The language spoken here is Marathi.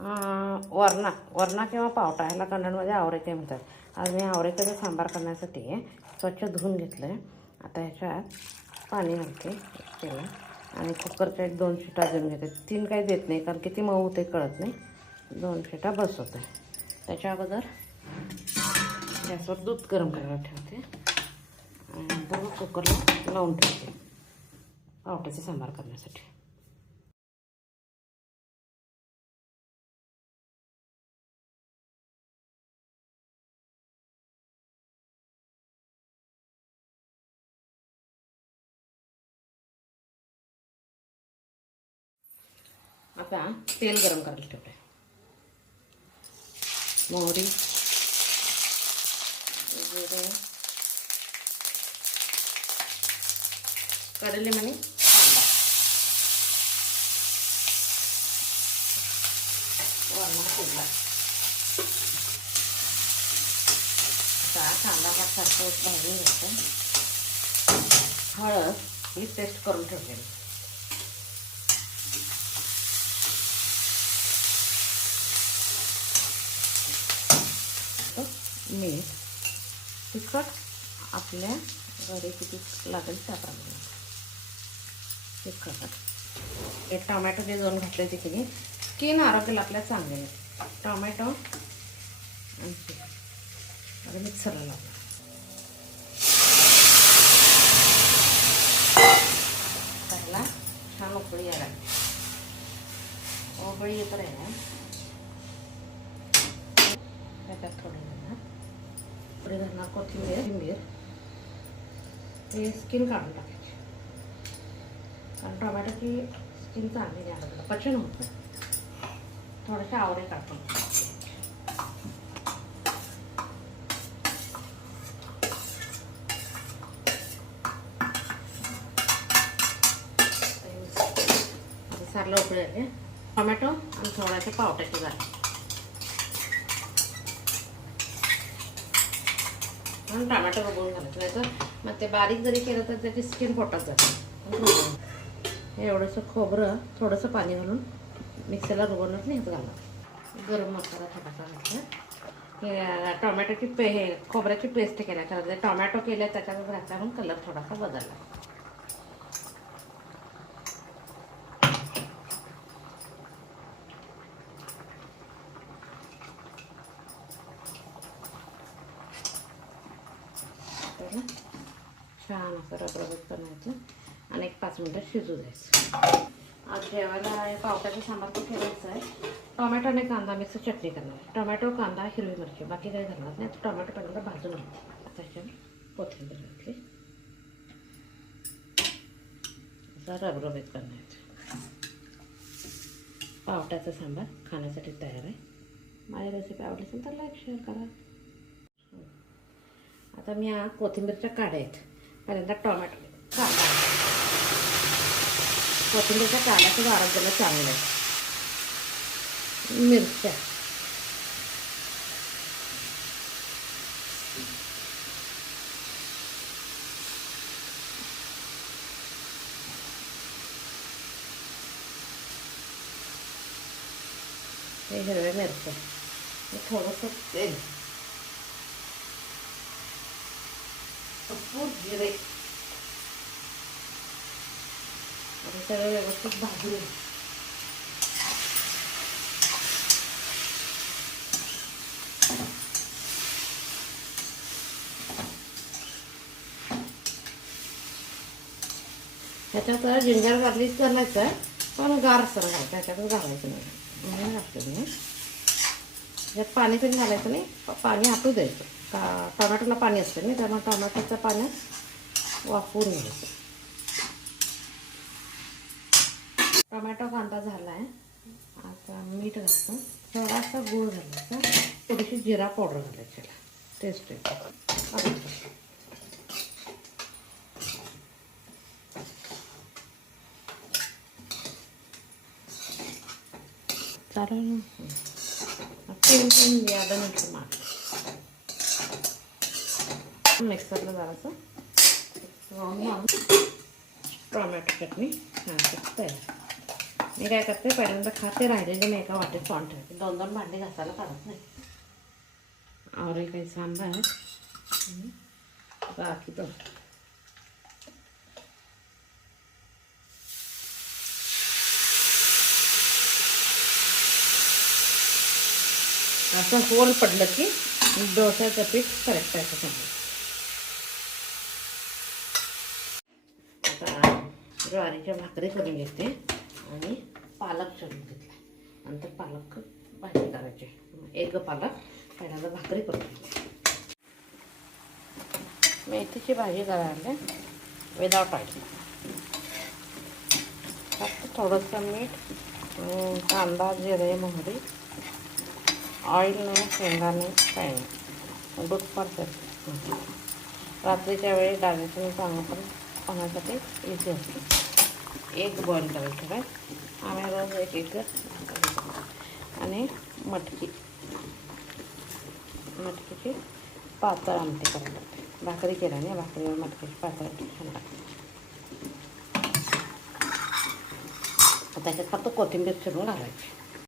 वरणा किंवा पावटा ह्याला कन्नडमध्ये आवरेके म्हणतात। आज मी आवरेकेचा सांबार करण्यासाठी स्वच्छ धुवून घेतलं आहे। आता ह्याच्यात पाणी घालते तेल आणि कुकरच्या 1-2 शिट्या देऊन घेते। 3 काही देत नाही कारण किती मऊ होते कळत नाही। 2 शिट्या बस होते। त्याच्या अगोदर गॅसवर दूध गरम करायला ठेवते आणि नंतर मग कुकरला लावून ठेवते पावट्याचे सांबार करण्यासाठी। आता तेल गरम करायला ठेवते। मोहरी, जिरे, कडलीमानी, कांदा, वरणा शिजला। आता कांदा सारखं भाजून घ्यायचं। हळद ही पेस्ट करून ठेवलेली, मीठ, तिखट आपल्या घरी किती लागेल त्याप्रमाणे तिखट। हे टोमॅटो जे 2 घातले तिथे स्किन आरोग्याला आपल्या चांगले आहे। टोमॅटो आणि मिक्सरला लावला। त्याला छान उकळी यायला उकळी येत राहिला। त्याच्यात थोडी घालणार कोथिंबीर, हे स्किन काढून टाकायची कारण टोमॅटोची स्किन चांगली नाही आपल्याला पचन होतं। थोडेसे आवळे काढतो। सारला उकळी आले टोमॅटो आणि थोड्याशे पावट्याचे झाले आणि टोमॅटो बघून घालायचं, नाही तर मग ते बारीक जरी केलं तर त्याची स्किन पोटात जाते। एवढंसं खोबरं थोडंसं पाणी घालून मिक्सरला रुगवणार नाही घालणार। गरम मसाला थोडासा घातला। हे टोमॅटोची खोबऱ्याची पेस्ट केल्या कारण टोमॅटो केल्या त्याच्यात घातला म्हणून कलर थोडासा बदलला। छान असं रबरबीत बनायचं आणि 5 मिनिटं शिजू द्यायचं। आज जेवायला पावट्याचा सांबार तो करायचा आहे। टोमॅटो आणि कांदा मिक्स चटणी करणार। टोमॅटो, कांदा, हिरवी मिरची बाकी काही घालणार नाही। टोमॅटो पहिल्यांदा भाजून घ्यायचे, त्याच्यावर कोथिंबीर घातली, असं रबरबीत बनायचं। पावट्याचा सांबार खाण्यासाठी तयार आहे। माझी रेसिपी आवडली असेल तर लाईक शेअर करा। आता मी कोथिंबीरच्या काड्या आहेत। पहिल्यांदा टोमॅटो, कांदा, कोथिंबीरच्या काड्याचं आरोग्याला चांगलं आहे। मिरच्या, हे हिरव्या मिरच्या, थोडंसं तेल, भरपूर जिरे आणि सगळं व्यवस्थित भाजून ह्याच्यात जिंजर गार्लिक घालायचं आहे पण गारसर घालायचं, ह्याच्यातच घालायचं नाही म्हणून घातलं मी। ह्यात पाणी पण घालायचं नाही, पाणी आटू द्यायचं का टोमॅटोला पाणी असतं नाही त्यामुळे टोमॅटोचं पाण्यात वाफवून घ्यायचं। टोमॅटो कांदा झाला आहे। आता मीठ घालतो, थोडासा गूळ घालायचा, थोडीशी जिरा पावडर घालायची, टेस्ट येते। चालेल मिक्सरला जरासं टोमॅटो चटणी छान तयार। मी काय करते पहिल्यांदा खाते राहिलेले मी एका वाटेत पाहून ठेवते. 2-2 भांडी घासायला काढत नाही. आवरे काही सांबार बाकी तो असं होल पडलं की डोस्याचं पीठ करेक्ट आहे समजा. आता ज्वारीच्या भाकरी करून घेते आणि पालक चिरून घेतला. नंतर पालक भाजी करायची. एक पालक पहिल्यांदा भाकरी करून घेते. मेथीची भाजी करायला विदाउट ऑइल. फक्त थोडंसं मीठ, कांदा, जिरे, मोहरी, ऑइल नाही, शेंगा नाही, काही नाही. दूध परफेक्ट. रात्रीच्या वेळी डाळीचं चांगलं पण पाण्यासाठी इझी असते. एग बॉईल करायचं काय आम्ही रोज एक एग आणि मटकीची पातळ आमटी करायला लागते. भाकरी केल्याने भाकरीवर मटकीची पातळ छान लागते. त्याच्यात फक्त कोथिंबीर चिरून घालायची.